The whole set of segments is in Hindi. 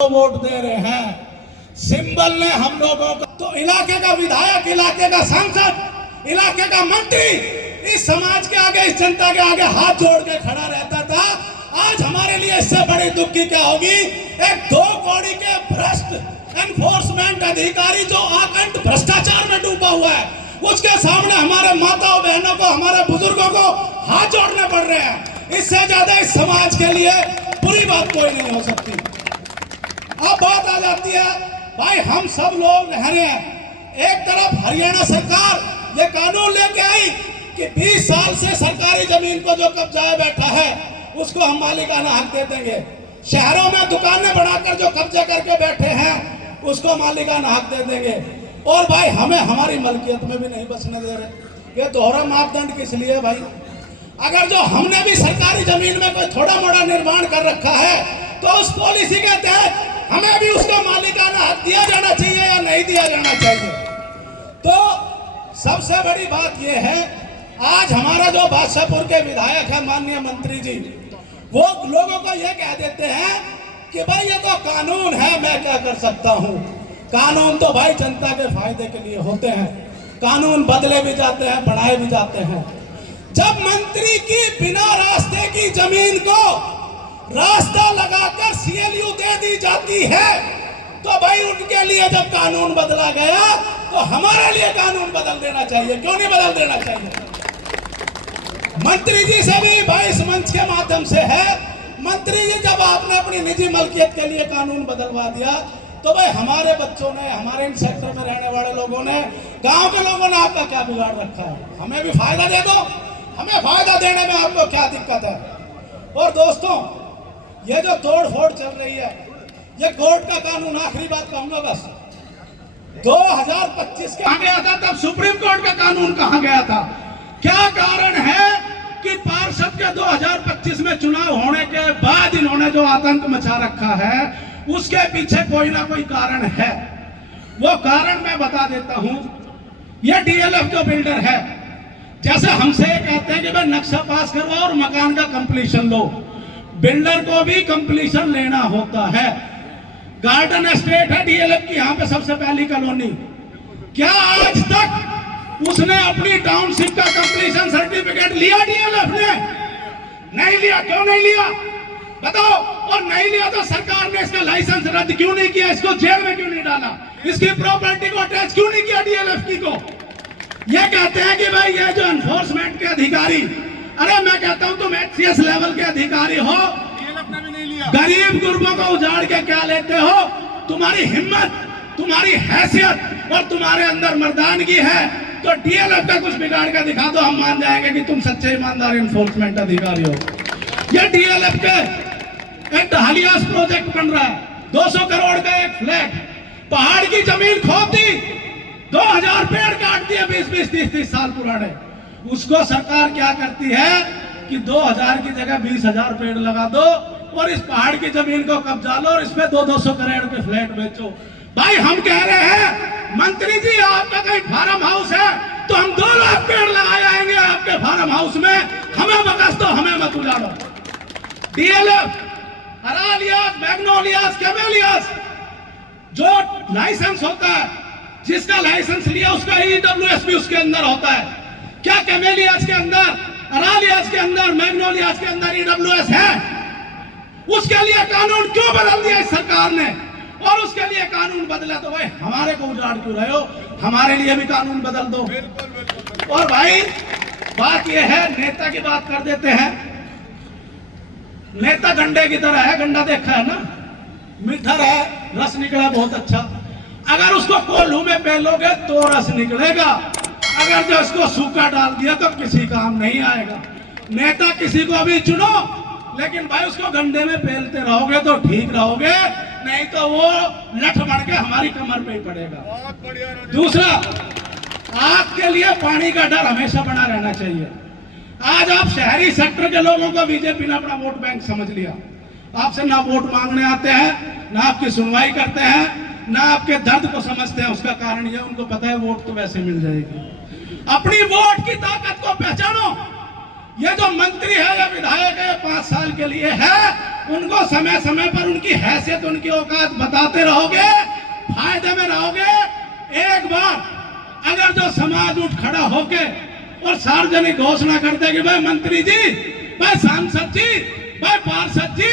वोट दे रहे हैं। सिंबल ने हम लोगों को तो इलाके का विधायक, इलाके का सांसद, इलाके का मंत्री इस समाज के आगे, इस जनता के आगे हाथ जोड़ के खड़ा रहता था। आज हमारे लिए इससे बड़ी दुख की क्या होगी? एक 2 कौड़ी के भ्रष्ट एनफोर्समेंट अधिकारी जो आकंठ भ्रष्टाचार में डूबा हुआ है, उसके सामने हमारे माताओं बहनों को, हमारे बुजुर्गों को हाथ जोड़ने पड़ रहे हैं। इससे ज्यादा इस समाज के लिए बुरी बात कोई नहीं हो सकती। अब बात आ जाती है, भाई हम सब लोग रह रहे हैं। एक तरफ हरियाणा सरकार ये कानून लेके आई कि 20 साल से सरकारी जमीन को जो कब्जाए बैठा है उसको हम मालिकाना हक दे देंगे। शहरों में दुकानें बनाकर जो कब्जा करके बैठे हैं उसको मालिकाना हक दे देंगे। और भाई हमें हमारी मलकियत में भी नहीं बसने दे रहे। ये दोहरा मापदंड किस लिए भाई? अगर जो हमने भी सरकारी जमीन में कोई थोड़ा मोड़ा निर्माण कर रखा है तो उस पॉलिसी के तहत हमें भी उसको मालिकाना हक दिया जाना चाहिए या नहीं दिया जाना चाहिए? तो सबसे बड़ी बात यह है, आज हमारा जो बादशाहपुर के विधायक है माननीय मंत्री जी, वो लोगों को यह कह देते हैं कि भाई ये तो कानून है, मैं क्या कर सकता हूं। कानून तो भाई जनता के फायदे के लिए होते हैं। कानून बदले भी जाते हैं, बनाए भी जाते हैं। जब मंत्री की बिना रास्ते की जमीन को रास्ता लगाकर सीएलयू दे दी जाती है तो भाई उनके लिए जब कानून बदला गया तो हमारे लिए कानून बदल देना चाहिए। क्यों नहीं बदल देना चाहिए? मंत्री जी से भी भाई इस मंच के माध्यम से है, मंत्री जी जब आपने अपनी निजी मलकियत के लिए कानून बदलवा दिया तो भाई हमारे बच्चों ने, हमारे इन सेक्टर में रहने वाले लोगों ने, गांव के लोगों ने आपका क्या बिगाड़ रखा है? हमें भी फायदा दे दो। हमें फायदा देने में आपको क्या दिक्कत है? और दोस्तों, ये जो तोड़ फोड़ चल रही है, ये कोर्ट का कानून, आखिरी बात कहूंगा बस, 2025 के कहां गया था? तब सुप्रीम कोर्ट का कानून कहां गया था? क्या कारण है कि पार्षद के 2025 में चुनाव होने के बाद इन्होंने जो आतंक मचा रखा है उसके पीछे कोई ना कोई कारण है। वो कारण मैं बता देता हूं। ये डीएलएफ जो बिल्डर है, जैसे हमसे कहते हैं कि भाई नक्शा पास करवाओ और मकान का कंप्लीशन लो, बिल्डर को भी कंप्लीशन लेना होता है। गार्डन एस्टेट है डीएलएफ की, यहां पे सबसे पहली कॉलोनी। क्या आज तक उसने अपनी टाउनशिप का कंप्लीशन सर्टिफिकेट लिया डीएलएफ ने? नहीं लिया। क्यों नहीं लिया बताओ? और नहीं लिया तो सरकार ने इसका लाइसेंस रद्द क्यों नहीं किया? इसको जेल में क्यों नहीं डाला? इसकी प्रॉपर्टी को अटैच क्यों नहीं किया डीएलएफ की को? ये कहते हैं कि भाई ये जो एनफोर्समेंट के अधिकारी, अरे मैं कहता हूं तुम एचसीएस लेवल के अधिकारी हो, गरीब गुरबों को उजाड़ के क्या लेते हो? तुम्हारी हिम्मत, तुम्हारी हैसियत और तुम्हारे अंदर मर्दानगी है तो डीएलएफ का कुछ बिगाड़ कर दिखा दो, हम मान जाएंगे कि तुम सच्चे ईमानदार एनफोर्समेंट अधिकारी हो। ये डीएलएफ के एक डहालियास प्रोजेक्ट बन रहा है, 200 करोड़ का एक फ्लैट, पहाड़ की जमीन खोदी, 2000 पेड़ काट दिए 20-20, 30-30 साल पुराने। उसको सरकार क्या करती है कि 2000 की जगह 20,000 पेड़ लगा दो और इस पहाड़ की जमीन को कब्जा लो और इसमें 200 करोड़ के फ्लैट बेचो। भाई हम कह रहे हैं मंत्री जी, आपका कहीं फार्म हाउस है तो हम 2 लाख पेड़ लगाए आएंगे आपके फार्म हाउस में, हमें बकस दो, हमें मत उजाड़ो। डीएलएफ, अरालियास, मैग्नोलियास, कैमेलियास, जो लाइसेंस होता है, जिसका लाइसेंस लिया उसका ईडब्ल्यूएस भी उसके अंदर होता है। क्या कैमेलियास के अंदर, अरालियास के अंदर, मैग्नोलियास के अंदर ईडब्ल्यूएस है? उसके लिए कानून क्यों बदल दिया इस सरकार ने? और उसके लिए कानून बदला तो भाई हमारे को उजाड़ क्यों रहे हो? हमारे लिए भी कानून बदल दो। और भाई बात यह है, नेता की बात कर देते हैं। नेता गंडे की तरह है, गंडा देखा है ना, मीठा है, रस निकला बहुत अच्छा। अगर उसको कोल्हू में पहलोगे तो रस निकलेगा, अगर जो इसको सूखा डाल दिया तो किसी काम नहीं आएगा। नेता किसी को भी चुनो, लेकिन भाई उसको गंडे में पहलते रहोगे तो ठीक रहोगे, नहीं तो वो लठ बन के हमारी कमर पे ही पड़ेगा। दूसरा, आपके लिए पानी का डर हमेशा बना रहना चाहिए। आज आप शहरी सेक्टर के लोगों को बीजेपी ने अपना वोट बैंक समझ लिया। आपसे ना वोट मांगने आते हैं, ना आपकी सुनवाई करते हैं, ना आपके दर्द को समझते हैं। उसका कारण यह, उनको पता है वोट तो वैसे मिल जाएगी। अपनी वोट की ताकत को पहचानो। ये जो मंत्री है या विधायक है 5 साल के लिए है, उनको समय समय पर उनकी हैसियत उनकी औकात बताते रहोगे, फायदे में रहोगे। एक बार अगर जो समाज उठ खड़ा होके और सार्वजनिक घोषणा करते कि भाई मंत्री जी, भाई सांसद जी, भाई पार्षद जी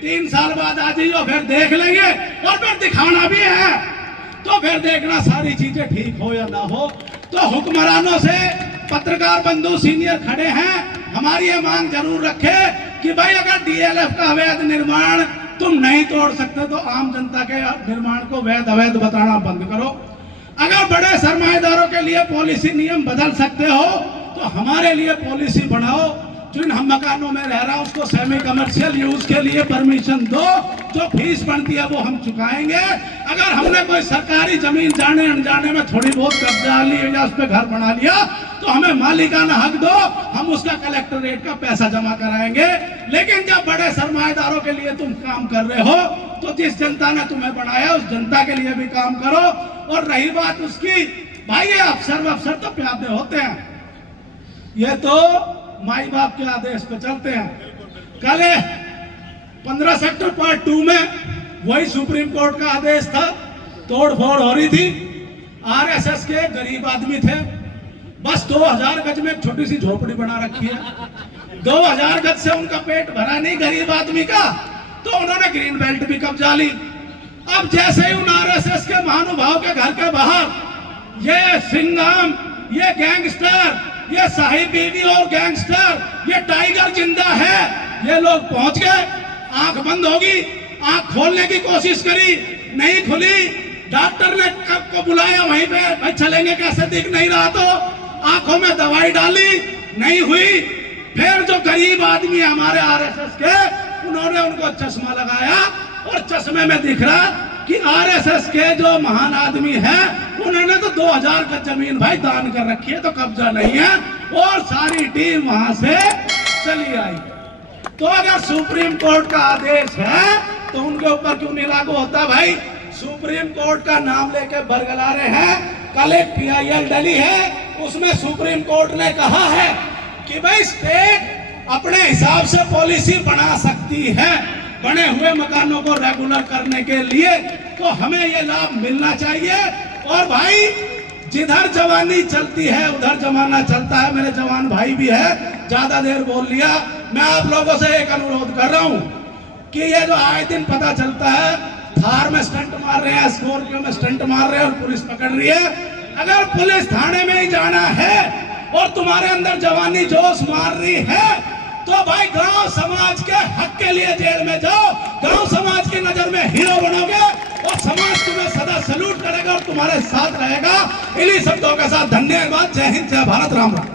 3 साल बाद आ जाइए, फिर देख लेंगे और फिर दिखाना भी है, तो फिर देखना सारी चीजें ठीक हो या ना हो। तो हुक्मरानों से पत्रकार बंधु सीनियर खड़े हैं, हमारी ये मांग जरूर रखे कि भाई अगर डीएलएफ का अवैध निर्माण तुम नहीं तोड़ सकते तो आम जनता के निर्माण को वैध अवैध बताना बंद करो। अगर बड़े सरमाएदारों के लिए पॉलिसी नियम बदल सकते हो तो हमारे लिए पॉलिसी बनाओ। जिन हम मकानों में रह रहा हूं उसको सेमी कमर्शियल यूज के लिए परमिशन दो, जो फीस बनती है वो हम चुकाएंगे। अगर हमने कोई सरकारी जमीन जाने अनजाने में थोड़ी बहुत कब्जा ली या उस पर घर बना लिया तो हमें मालिकाना हक दो, हम उसका कलेक्टरेट का पैसा जमा कराएंगे। लेकिन जब बड़े सरमाएदारों के लिए तुम काम कर रहे हो तो जिस जनता ने तुम्हें बनाया उस जनता के लिए भी काम करो। और रही बात उसकी, भाई ये अफसर तो प्यादे होते हैं, ये तो माई बाप के आदेश पे चलते हैं। कल 15 सेक्टर पार्ट 2 में वही सुप्रीम कोर्ट का आदेश था, तोड़ फोड़ हो रही थी। आरएसएस के गरीब आदमी थे, बस 2000 गज में एक छोटी सी झोपड़ी बना रखी है। 2000 गज से उनका पेट भरा नहीं गरीब आदमी का, तो उन्होंने ग्रीन बेल्ट भी कब्जा ली। अब जैसे ही उन आरएसएस के महानुभाव के घर के बाहर ये सिंघम, ये गैंगस्टर, ये साहिब बीवी और गैंगस्टर, ये टाइगर जिंदा है, ये लोग पहुंच गए। आंख बंद होगी, आंख खोलने की कोशिश करी, नहीं खुली। डॉक्टर ने कब को बुलाया वहीं पे, भाई चलेंगे कैसे, दिख नहीं रहा तो आंखों में दवाई डाली, नहीं हुई। फिर जो गरीब आदमी हमारे आरएसएस के, उन्होंने उनको चश्मा लगाया और चश्मे में दिख रहा कि आरएसएस के जो महान आदमी है उन्होंने तो 2000 गज जमीन भाई दान कर रखी है, तो कब्जा नहीं है। और सारी टीम वहां से चली आई। तो अगर सुप्रीम कोर्ट का आदेश है तो उनके ऊपर क्यों नहीं लागू होता? भाई सुप्रीम कोर्ट का नाम लेके बरगला रहे हैं। कल एक PIL डली है, उसमें सुप्रीम कोर्ट ने कहा है कि भाई स्टेट अपने हिसाब से पॉलिसी बना सकती है बने हुए मकानों को रेगुलर करने के लिए, तो हमें ये लाभ मिलना चाहिए। और भाई जिधर जवानी चलती है उधर जमाना चलता है। मेरे जवान भाई भी है, ज्यादा देर बोल लिया। मैं आप लोगों से एक अनुरोध कर रहा हूं कि ये जो आए दिन पता चलता है थार में स्टंट मार रहे हैं, स्कॉर्पियो में स्टंट मार रहे हैं और पुलिस पकड़ रही है, अगर पुलिस थाने में ही जाना है और तुम्हारे अंदर जवानी जोश मार रही है तो भाई गांव समाज के हक के लिए जेल में जाओ। गांव समाज की नजर में हीरो बनोगे और समाज तुम्हें सदा सैल्यूट करेगा और तुम्हारे साथ रहेगा। इन्हीं शब्दों के साथ धन्यवाद। जय हिंद, जय भारत, राम राम।